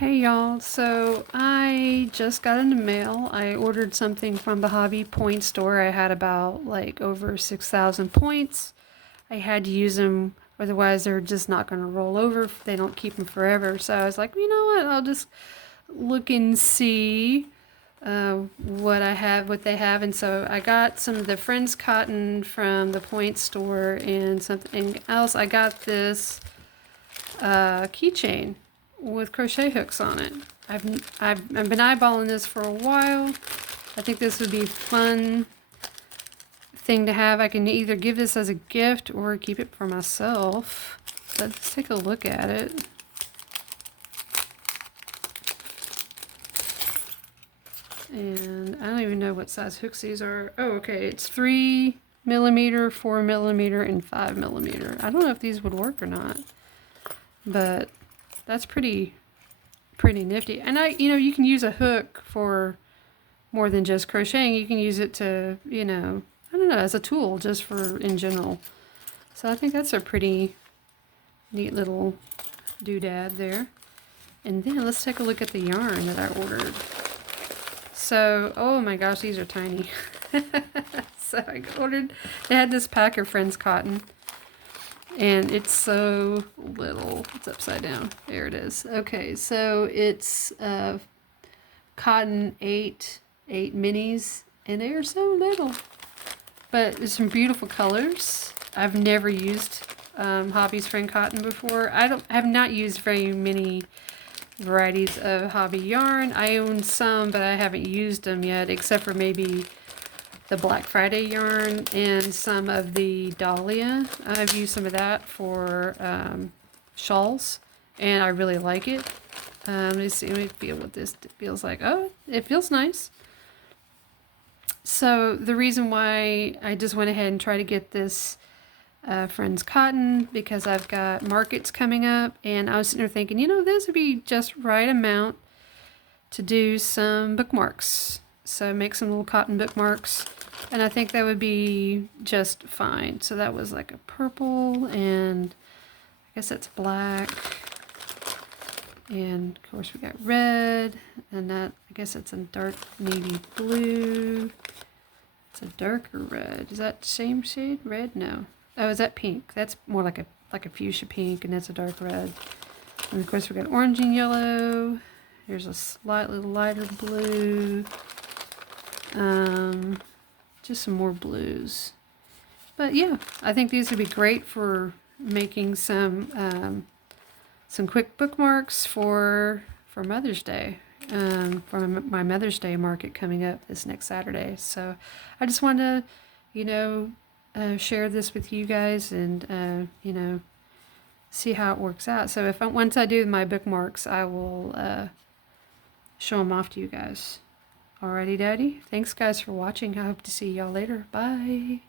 Hey y'all, so I just got in the mail. I ordered something from the Hobbii point store. I had about like over 6,000 points. I had to use them, otherwise they're just not going to roll over if they don't keep them forever. So I was like, you know what, I'll just look and see what they have. And so I got some of the Friends cotton from the point store and something else. I got this keychain with crochet hooks on it. I've been eyeballing this for a while. I think this would be a fun thing to have. I can either give this as a gift or keep it for myself. Let's take a look at it. And I don't even know what size hooks these are. Oh, okay, it's 3mm, 4mm, and 5mm. I don't know if these would work or not, but that's pretty nifty. And you can use a hook for more than just crocheting. You can use it to, I don't know, as a tool just for in general. So I think that's a pretty neat little doodad there. And then let's take a look at the yarn that I ordered. So, oh my gosh, these are tiny. So I ordered, they had this pack of Friends cotton. And it's so little. It's upside down. There it is. Okay, so it's cotton 8 minis, and they are so little. But there's some beautiful colors. I've never used Hobbie's Friend cotton before. I have not used very many varieties of Hobbii yarn. I own some, but I haven't used them yet, except for maybe the Black Friday yarn and some of the Dahlia. I've used some of that for shawls, and I really like it. Let me see, let me feel what this feels like. Oh, it feels nice. So the reason why I just went ahead and tried to get this Friends cotton, because I've got markets coming up, and I was sitting there thinking, this would be just right amount to do some bookmarks. So make some little cotton bookmarks, and I think that would be just fine. So that was like a purple, and I guess that's black, and of course we got red, and that, I guess it's a dark navy blue. It's a darker red. Is that same shade red? No. Oh, is that pink? That's more like a fuchsia pink, and that's a dark red. And of course we got orange and yellow. Here's a slightly lighter blue. Just some more blues. But yeah, I think these would be great for making some quick bookmarks for Mother's Day. For my Mother's Day market coming up this next Saturday. So I just wanted to, share this with you guys and, see how it works out. So once I do my bookmarks, I will show them off to you guys. Alrighty, Daddy. Thanks, guys, for watching. I hope to see y'all later. Bye.